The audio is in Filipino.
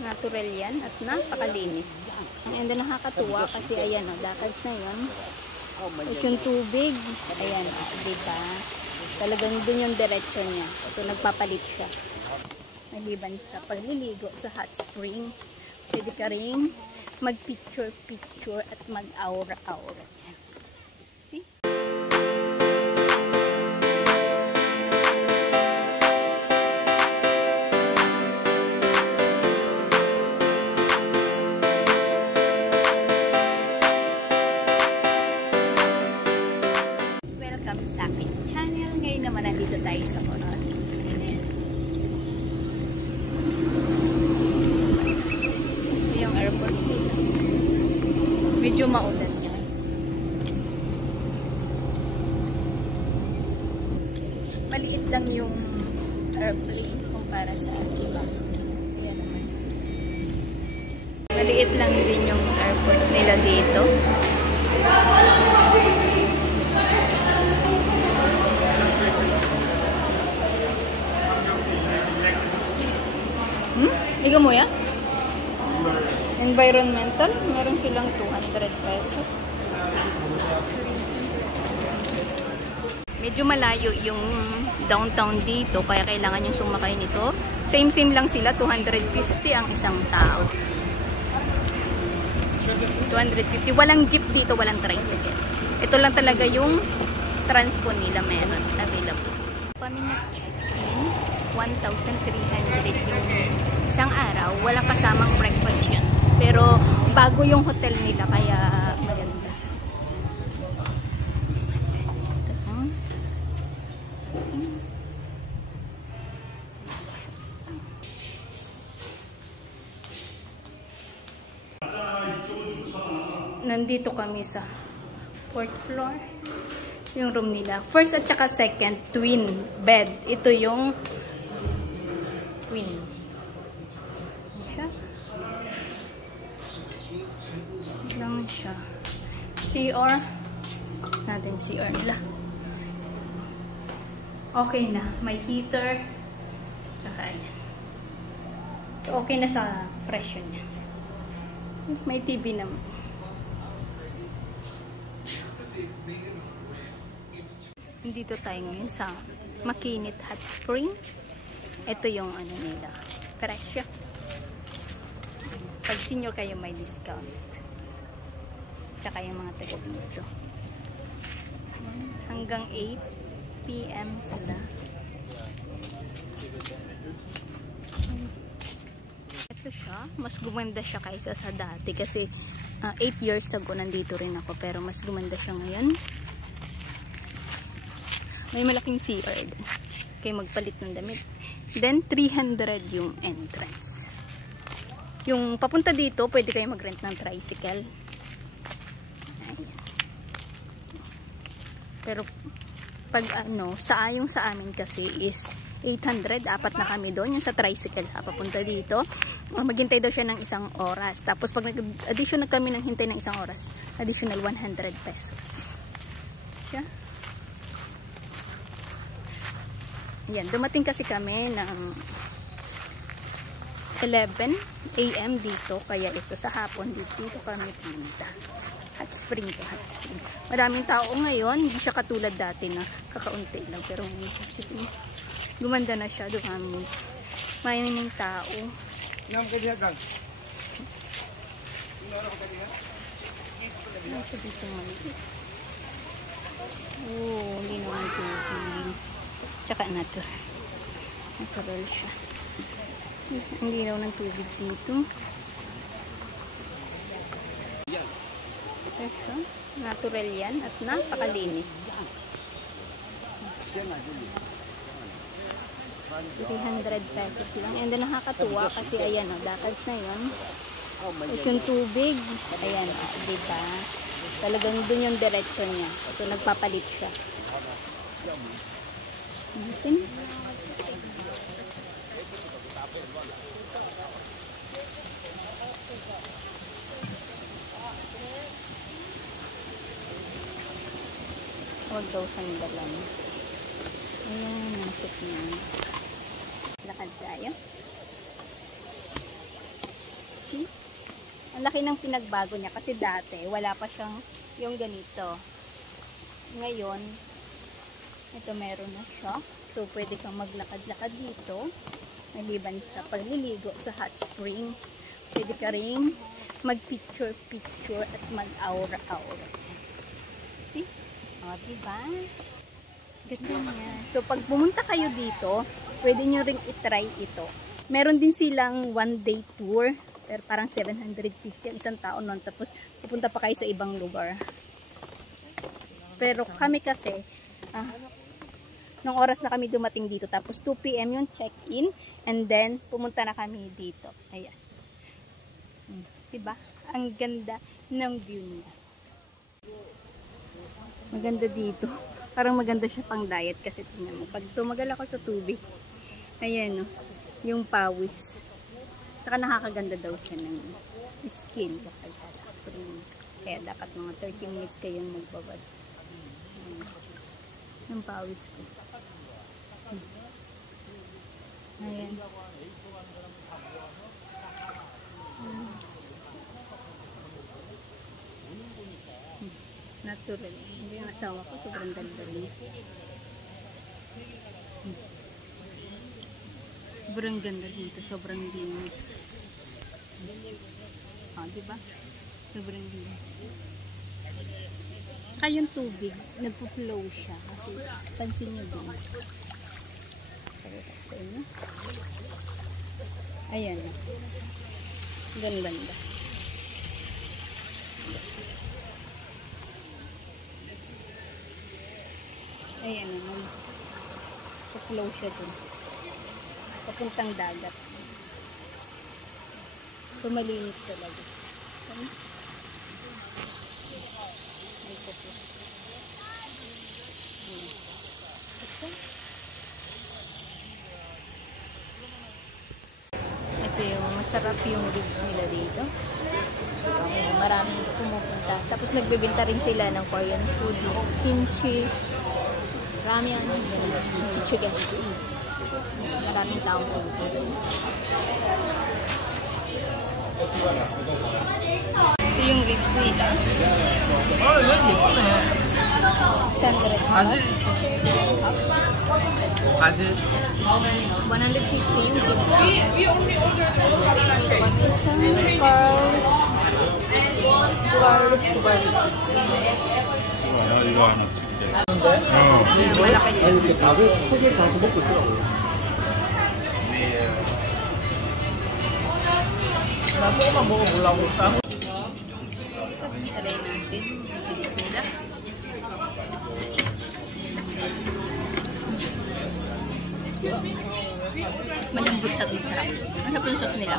Natural yan at napakalinis. And then nakakatuwa kasi ayan o, dakat na yun. At yung tubig, ayan o, diba? Talagang dun yung direction niya. So nagpapalit siya. Maliban sa pagliligo sa hot spring, pwede ka rin mag-picture at mag-aura-aura. See? Welcome sa aking channel. Ngayon naman nandito tayo sa Coron. Ito yung airport dito. Medyo maulan niya. Maliit lang yung airplane kumpara sa iba. Ayan naman. Maliit lang din yung airport nila dito. Iga mo ya? Environmental, meron silang 200 pesos. Medyo malayo yung downtown dito, kaya kailangan yung sumakay nito. Same lang sila, 250 ang isang tao. 250. Walang jeep dito, walang tricycle. Ito lang talaga yung transpo nila meron available. Paminat check-in, 1,300 yung isang araw, walang kasamang breakfast yan. Pero bago yung hotel nila, kaya maganda. Nandito kami sa 4th floor. Yung room nila. First at saka second, twin bed. Ito yung twin. Lang siya. CR. Natin CR nila. Okay na. May heater. Tsaka ayan. So, okay na sa presyo niya. May TV naman. Dito tayo ngayon sa Makinit Hot Spring. Ito yung ano nila. Presyo. Pag senior kayo may discount. Tsaka yung mga taga dito. Hanggang 8 PM sila. Ito siya. Mas gumanda siya kaysa sa dati. Kasi 8 years ago nandito rin ako. Pero mas gumanda siya ngayon. May malaking CR din. Kaya magpalit ng damit. Then 300 yung entrance. Yung papunta dito, pwede kayo mag-rent ng tricycle. Pero pag ano, yung sa amin kasi is 800, apat na kami doon. Yung sa tricycle, papunta dito. Maghintay daw siya ng 1 oras. Tapos pag additional kami ng hintay ng 1 oras, additional 100 pesos. Yeah. Yan, dumating kasi kami ng 11 AM dito, kaya ito sa hapon dito kami punta. Hot spring to, hot spring. Maraming tao ngayon, hindi siya katulad dati na kakaunti lang, pero ngayon kasi gumanda na siya, dumami. Mayroong tao. Ito dito maliit. Oh, hindi naman tubig. Tsaka natural siya. Hindi daw ng tubig dito. Ito, natural yan at napakalinis. 300 pesos lang. And then nakakatuwa kasi ayan o, dakat na yun. At yung tubig, ayan o, diba? Talagang dun yung direction niya. So nagpapalit siya. Natin. Huwag daw sandalan. Ayan, nasip niya. Lakad tayo. See? Ang laki ng pinagbago niya kasi dati wala pa siyang yung ganito. Ngayon, ito meron na siya. So, pwede kang maglakad-lakad dito. Maliban sa pagliligo sa hot spring. Pwede ka rin mag-picture-picture at mag-aura-aura. See? O, diba? Ganda niya. So, pag pumunta kayo dito, pwede nyo ring itry ito. Meron din silang one-day tour. Pero parang 750 ang isang tao nun. Tapos, pupunta pa kayo sa ibang lugar. Pero kami kasi, nung oras na kami dumating dito, tapos 2 PM yung check-in, and then pumunta na kami dito. Ayan. Diba? Ang ganda ng view niya. Maganda dito. Parang maganda siya pang diet kasi tingnan mo. Pag tumagal ako sa tubig, ayan, no, yung pawis. Saka nakakaganda daw siya ng skin kapag hot spring. Kaya dapat mga 30 minutes kayong magbabad. Yung pawis ko. Ayan. Natural. Hindi yung asawa ko, sobrang ganda rin. Sobrang ganda dito. Sobrang linis. Diba? Sobrang linis. Saka yung tubig, nagpo-flow siya. Kasi, pansin nyo din. Pakita ko sa inyo. Ayan. Ganda. Ayan naman. Pa-flow siya dun. Papuntang dagat. So, malinis talaga. Ito yung masarap yung ribs nila dito. Maraming pumupunta. Tapos nagbebenta rin sila ng Korean food. Kimchi, ramen, chicken. Maraming taong pumunta. Ito yung ribs nila. 100. 바질 150 yung isang cars 이거 하나 찍자. 아니 이렇게 가고 포기에 가고 먹고 있더라고요. 나 조금만 먹어보려고 싸고. Try natin. Bilis nila. Malambot siya at masarap. Ano po yung sauce nila?